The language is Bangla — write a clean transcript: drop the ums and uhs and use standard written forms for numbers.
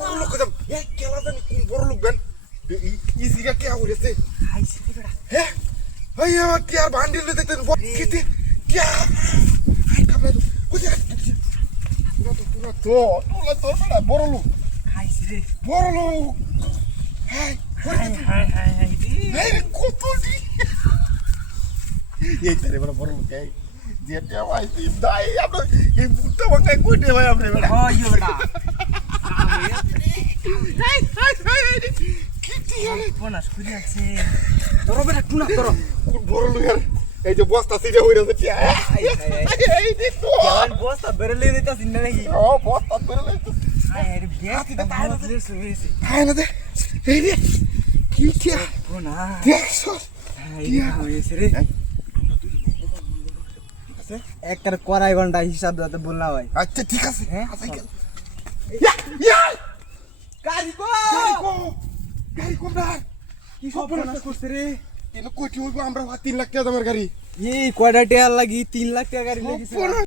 বড় লোক কইতাম এ কেলা জানি কোন বড় লোক বেন ই সিগা কে হইছে আইছে রে বেটা হ্যাঁ ভাই আমার কি আর বান্ডিল দেখতেন কেতে কে আই কামে কোথায় পুরা তো তোলা তোর বেটা বড় লোক আইছে রে বড় লোক হাই হাই এই কত দি এই তারে বড় লোক এই যেটা ভাই দিন দাই আমরা এই বুটটা বাঙ্গায় কইতে ভাই আমরা বেটা হয় বেটা কি হলো বোনাস করি আছে ধরো বেটা টুনা ধরো কোন বড় লোক আর এই যে বস্তা সিজা হইরা যাচ্ছে এই দি তো কেমন বস্তা বেরলে দিতাছ না নাকি ও বস্তা বেরলে আয় আরে বেশ তা ভালো লেস হইছে হাই না দে এই রে কি বোনা দেখছো কি হইছে রে একটা কড়াই ঘন্টা হিসাব দিতে বলনা ভাই আচ্ছা ঠিক আছে হ্যাঁ আচ্ছা ইয়া ইয়া গাড়ি কো গাড়ি কো না কি সব বোনাস করছে রে কেন কইতে হইব আমরা 3 লাখ টাকা দামের গাড়ি এই কয়টা টাকা লাগি 3 লাখ টাকা গাড়ি লাগিছে